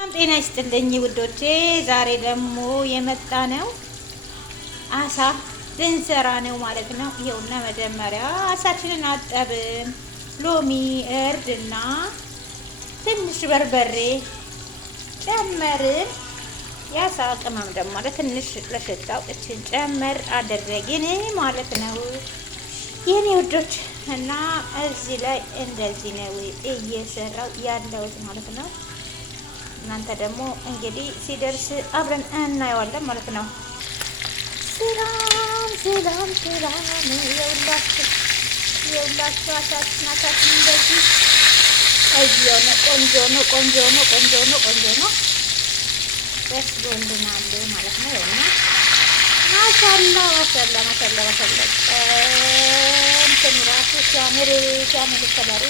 ጤና ይስጥልኝ ውዶቼ። ዛሬ ደግሞ የመጣ ነው አሳ ልንሰራ ነው ማለት ነው። ይኸውና መጀመሪያ አሳችንን አጠብን፣ ሎሚ፣ እርድ እና ትንሽ በርበሬ ጨመርን። የአሳ ቅመም ደግሞ ትንሽ ለሽታው እችን ጨመር አደረግን ማለት ነው የኔ ውዶች። እና እዚህ ላይ እንደዚህ ነው እየሰራው ያለሁት ማለት ነው። እናንተ ደግሞ እንግዲህ ሲደርስ አብረን እናየዋለን ማለት ነው። ሰላም ሰላም ሰላም። የውላችሁ አሳችን እንደዚህ እዚሁ ነው። ቆንጆ ነው፣ ቆንጆ ነው፣ ቆንጆ ነው፣ ቆንጆ ነው። በስሎልናል ማለት ነው። እና ማሻላ ማሻላ ማሻላ ማሻላ እንትን ራሱ ሲያምር ሲያምር ከለሩ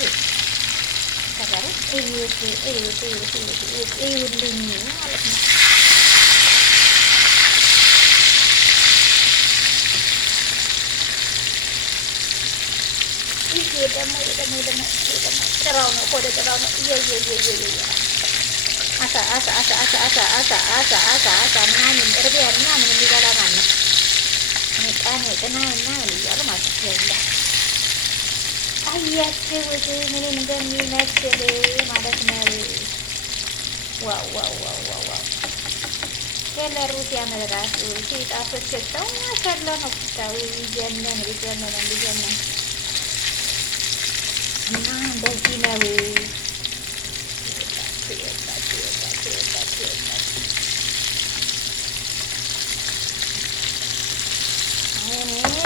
እዩልኝ ማለት ነው። ይሄ ደግሞ ጥራው ነው፣ ወደ ጥራው ነው። አሳ ምናምን እርቢያ ምናምን የሚበላ ማለት ነው። ቃኔ ጥና ምናምን እያሉ ማለት ነው። አያችሁት ምን እንደሚመስል ማለት ነው። ዋው ዋው ዋው ዋው! ከለሩ ሲያምር ራሱ ሲጣፍጥ ሽታው ማሻአላ ነው። ሽታው ይጀነን እና እንደዚህ ነው።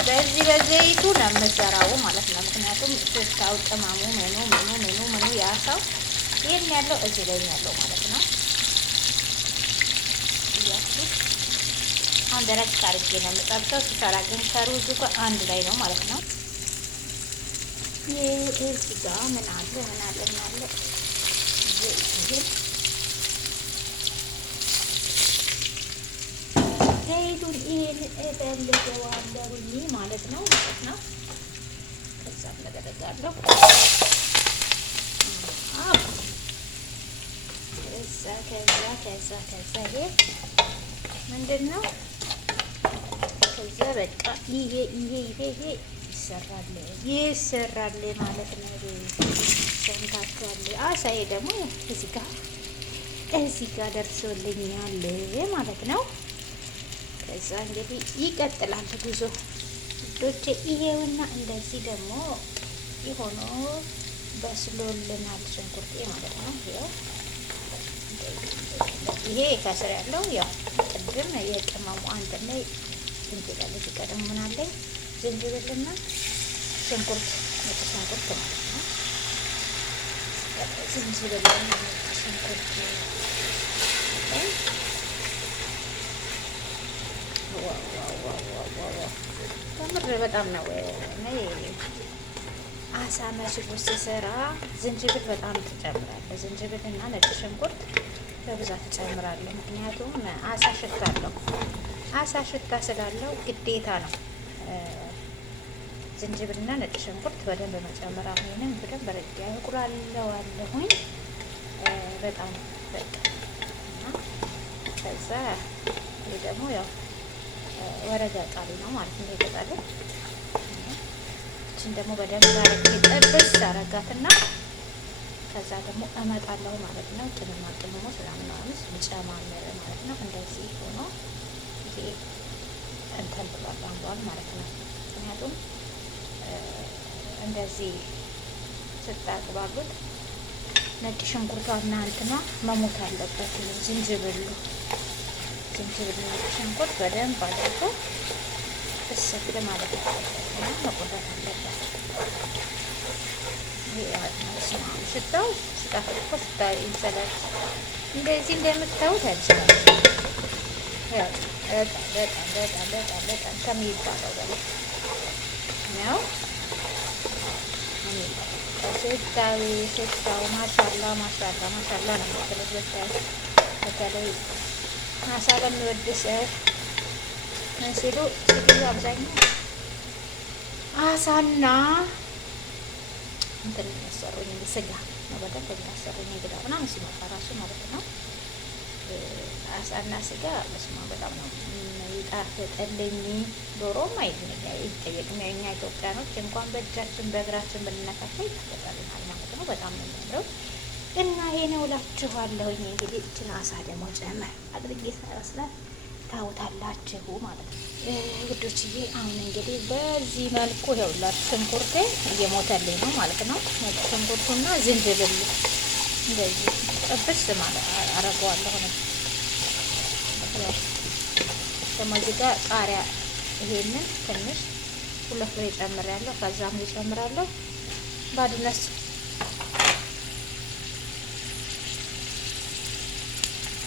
በዚህ በዘይቱ ነው የምሰራው ማለት ነው። ምክንያቱም ሽታው ቅመሙ ምኑ ያሳው ይሄን ያለው እዚህ ላይ ያለው ማለት ነው። እያችሁ አሁን ደረቅ አድርጌ ነው የምጠብሰው። ሲሰራ ግን ከሩዙ ጋር አንድ ላይ ነው ማለት ነው። እዚህ ጋር ምን አለ ዘይቱን ይሄን እፈልገዋለሁኝ ማለት ነው ከዛ እንደገደጋለሁ ከዛ ይሄ ምንድነው? ከዛ በቃ ይሄ ይሰራል ማለት ነው። ሰምታችኋል። አሳዬ ደግሞ እዚህ ጋር ደርሶልኛል ማለት ነው። ከዛ እንግዲህ ይቀጥላል ጉዞ ውዶቼ። ይሄውና እንደዚህ ደግሞ የሆነ በስሎልናል ሽንኩርቴ ማለት ነው። ይሄ ከስር ያለው ያው ቅድም የቅመሙ አንድ ላይ ዝንጅብል እዚህ ቀደም ምን አለኝ ዝንጅብልና ሽንኩርት ነጭ ሽንኩርት ማለት ነው። ዝንጅብልና ነጭ ሽንኩርት ከምር በጣም ነው። አሳ መስሎ ስሰራ ዝንጅብል በጣም ትጨምራለህ። ዝንጅብል እና ነጭ ሽንኩርት በብዛት ትጨምራለህ። ምክንያቱም አሳ ሽታ አለው። አሳ ሽታ ስላለው ግዴታ ነው ዝንጅብል እና ነጭ ሽንኩርት በደንብ መጨመር። አሁንም በደንብ ረጋ ያቁላለዋለሁኝ በጣም በቃ እና ከዛ ይሄ ደግሞ ያው ወረጋ ቃሊ ነው ማለት ነው። ይገጣል። እቺን ደግሞ በደንብ አረጋት ጥብስ አረጋትና ከዛ ደግሞ እመጣለሁ ማለት ነው። ቅመማ ቅመሙ ስለምናምስ ልጨማምር ማለት ነው። እንደዚህ ሆኖ ይሄ እንትን ብሏል አንዷል ማለት ነው። ምክንያቱም እንደዚህ ስታቅባሉት ነጭ ሽንኩርቷና እንትና መሞት አለበት። ዝንጅብሉ ነጭ ሽንኩርት በደንብ አድርጎ ፍስል ማለት ነው። መቆዳት አለበት። ሽታው ሲጣፍጥ እኮ ስታይ ይሰላል። እንደዚህ እንደምታዩት አይመስላል። በጣም ከሚባለው በላይ ነው። ሽታው ማሻላ ነው የምትለው። በተለይ አሳ ለሚወድ ሰው ምን ሲሉ አብዛኛው አሳና እንትን የሚያሰሩኝ ስጋ ነው። በደንብ የሚያሰሩኝ እንግዳ ምናምን ሲመጣ ራሱ ማለት ነው። አሳና ስጋ በስማ በጣም ነው ይጣፍጥልኝ። ዶሮም አይጠየቅም። የእኛ ኢትዮጵያኖች እንኳን በእጃችን በእግራችን ብንነካካ ይጣፍጣልናል ማለት ነው። በጣም ነው የሚያምረው እና ይሄ ነው እላችኋለሁኝ። እንግዲህ እችን አሳ ደግሞ ጨመር አድርጌ ሳያስላት ታውታላችሁ ማለት ነው ውዶችዬ። አሁን እንግዲህ በዚህ መልኩ ይኸውላችሁ ሽንኩርቴ እየሞተልኝ ነው ማለት ነው። ሽንኩርቱና ዝንጅብል እንደዚህ ጥብስ ማለት አረገዋለሁ ነው። ደግሞ እዚህ ጋር ቃሪያ ይሄንን ትንሽ 2 ፍሬ ጨምራለሁ። ከዛም ጨምራለሁ ባድነስ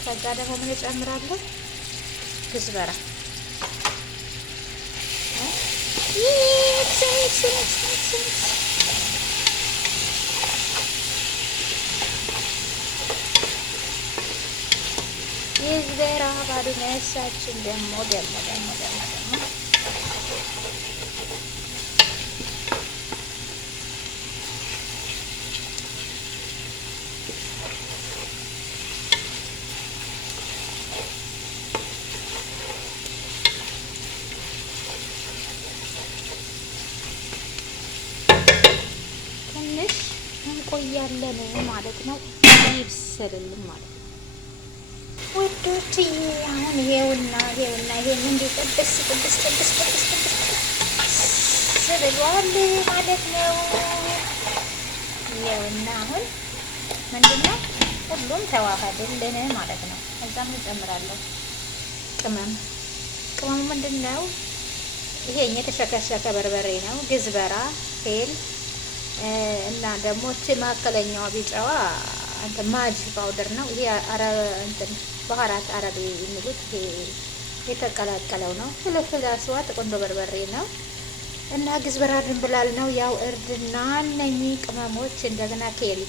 ከዛ ደግሞ ምን ጨምራለሁ? ግዝበራ የዝበራ ባድነሳችን ደግሞ ትንሽ እንቆያለን ማለት ነው። ይብሰልልን ማለት ነው ውዶችዬ። አሁን ይሄውና ይሄን እንደ ጥብስ ብሏል ማለት ነው። ይሄውና አሁን ምንድነው ሁሉም ተዋሃደልን ማለት ነው። ከዛም እንጨምራለሁ ቅመሙ ምንድነው? ይሄ የተሸከሸከ በርበሬ ነው። ግዝበራ፣ ሄል እና ደግሞ መካከለኛዋ ቢጫዋ ማጅ ፓውደር ነው። ይሄ ባህራት አረብ የሚሉት የተቀላቀለው ነው። ፍልፍል አስዋት ቆንጆ በርበሬ ነው እና ግዝበራ ድንብላል ነው። ያው እርድና እነኚህ ቅመሞች እንደገና ኬሪ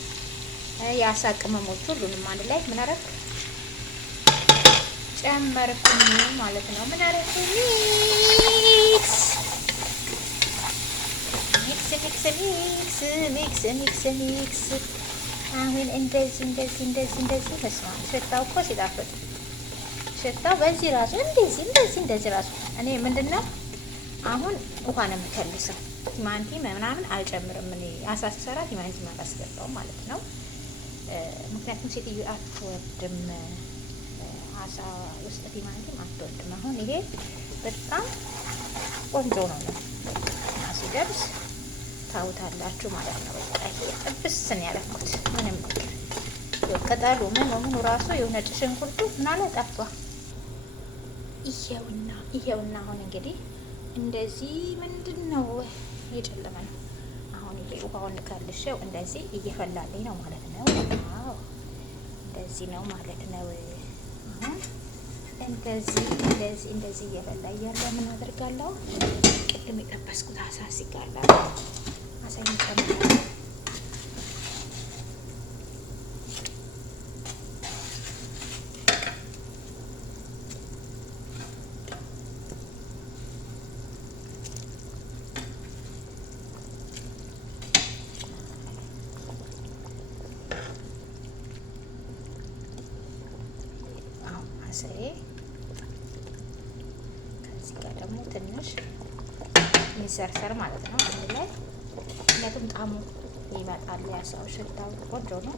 የአሳ ቅመሞች ሁሉንም አንድ ላይ ምን አረግ ጨመርኩኝ ማለት ነው። ምን አረግኩኝ? ሚክስ አሁን እንደዚህ መስማ ሽታው እኮ ሲጣፍጥ ሽታው በዚህ ራሱ እንደዚህ ራሱ እኔ ምንድነው አሁን ውሃ ነው የምከልሰው። ቲማንቲም ምናምን አልጨምርም። እኔ አሳ ስሰራ ቲማንቲም አላስገባውም ማለት ነው። ምክንያቱም ሴትዮ አትወድም፣ አሳ ውስጥ ቲማንቲም አትወድም። አሁን ይሄ በጣም ቆንጆ ነው እና ሲደርስ ታውታላችሁ ማለት ነው። በቃ ይሄ ጥብስን ያለኩት ምንም ቅጠሉ ምኑ ራሱ የነጭ ሽንኩርቱ ምናምን ጠፋ። ይሄውና አሁን እንግዲህ እንደዚህ ምንድነው የጨለመ ነው። አሁን ይሄ ውሃውን ካልሽው እንደዚህ እየፈላልኝ ነው ማለት ነው። አዎ እንደዚህ ነው ማለት ነው። አሁን እንደዚህ እየፈላ እያለ ምን አደርጋለሁ? ቅድም የጠበስኩት አሳ ሲጋላ አሳኝ ጨምራለሁ። ከዚህ ጋር ደግሞ ትንሽ ሚሰርሰር ማለት ነው አንድ ላይ። ምክንያቱም ጣዕሙ ይመጣል፣ ያሳው ሽታው ቆንጆ ነው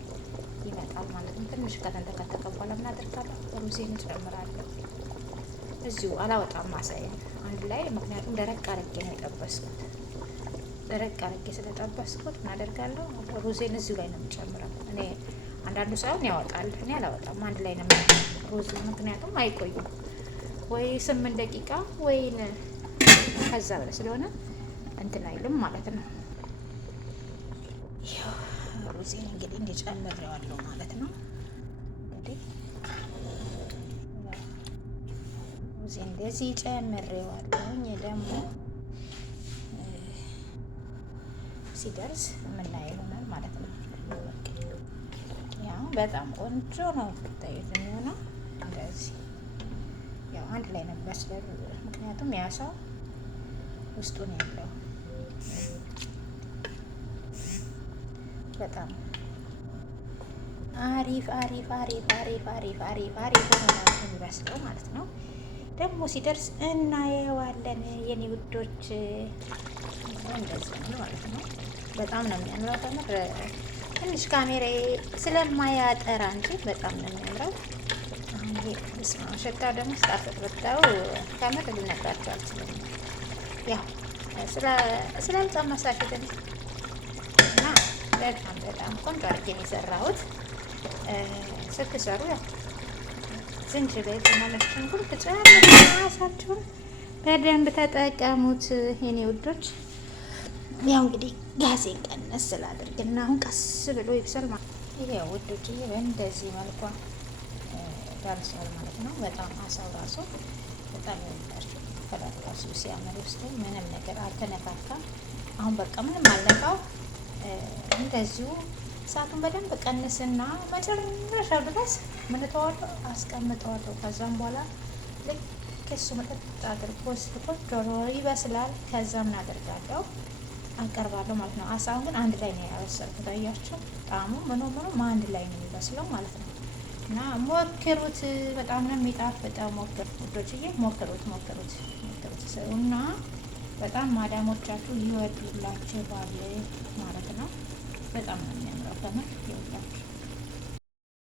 ይመጣል ማለት ነው። ትንሽ ከተንተከተከ በኋላ ምን አደርጋለሁ? ሩዜን እጨምራለሁ። እዚሁ አላወጣም ማሳየን አንድ ላይ። ምክንያቱም ደረቅ አድርጌ ነው የጠበስኩት። ደረቅ አድርጌ ስለጠበስኩት ምን አደርጋለሁ? ሩዜን እዚሁ ላይ ነው የምጨምረው እኔ። አንዳንዱ ሳይሆን ያወጣል፣ እኔ አላወጣም። አንድ ላይ ነው ሩዝ፣ ምክንያቱም አይቆይም ወይ 8 ደቂቃ ወይን ከዛ በላይ ስለሆነ እንትን አይልም ማለት ነው። ያው ሩዜን እንግዲህ እንጨምረዋለሁ ማለት ነው። እንግዲህ ሩዜን እንደዚህ ጨምሬዋለሁኝ። ደግሞ ሲደርስ የምናየው ይሆናል ማለት ነው። ያው በጣም ቆንጆ ነው ታዩት የሚሆነው እንደዚህ። ያው አንድ ላይ ነው የሚበስለው፣ ምክንያቱም ያሳው ውስጡ ነው ያለው። በጣም አሪፍ አሪፍ አሪፍ አሪፍ አሪፍ አሪፍ አሪፍ ሆኖ ነው የሚበስለው ማለት ነው። ደግሞ ሲደርስ እናየዋለን የኔ ውዶች። እንደዚህ ነው ማለት ነው። በጣም ነው የሚያምረው ከምር። ትንሽ ካሜራዬ ስለማያጠራ እንጂ በጣም ነው የሚያምረው። አሁን ይሄ ስማ ሸታው ደግሞ ስጣፍጥ ብታው ከምር ልነግራቸው አልችልም። ያው ስላልቀመሳችሁ ትንሽ እና በጣም በጣም ቆንጆ አድርጌ ነው የሰራሁት። ስትሰሩ ያው ዝንጅብል ማለት ሽንኩርት ጨምሩ። ራሳችሁን በደንብ ተጠቀሙት የኔ ውዶች። ያው እንግዲህ ጋዜን ቀነስ ስላደርግና አሁን ቀስ ብሎ ይብሰል ማለት ይሄ ውዶች። ይሄ በእንደዚህ መልኳ ዳርሷል ማለት ነው። በጣም አሳው ራሱ በጣም ይወዳችሁ ከላይ ራሱ ሲያምር ውስጥ ምንም ነገር አልተነካካም። አሁን በቃ ምንም አልነካው። እንደዚሁ እሳቱን በደንብ ቀንስና መጨረሻው ድረስ ምን ተዋለሁ አስቀምጠዋለሁ። ከዛም በኋላ ልክ እሱ መጠጥ አድርጎ ዶሮ ይበስላል። ከዛ ምን አደርጋለሁ አቀርባለሁ ማለት ነው። አሳውን ግን አንድ ላይ ነው ያበሰልኩት። አያችሁ ጣዕሙ ምኑ አንድ ላይ ነው የሚበስለው ማለት ነው። እና ሞክሩት፣ በጣም ነው የሚጣፍጠው። ሞክሩት ውዶችዬ፣ ሞክሩት እና በጣም ማዳሞቻችሁ ይወዱላችኋል ማለት ነው። በጣም ነው የሚያምረው ከምን ይወዳችሁ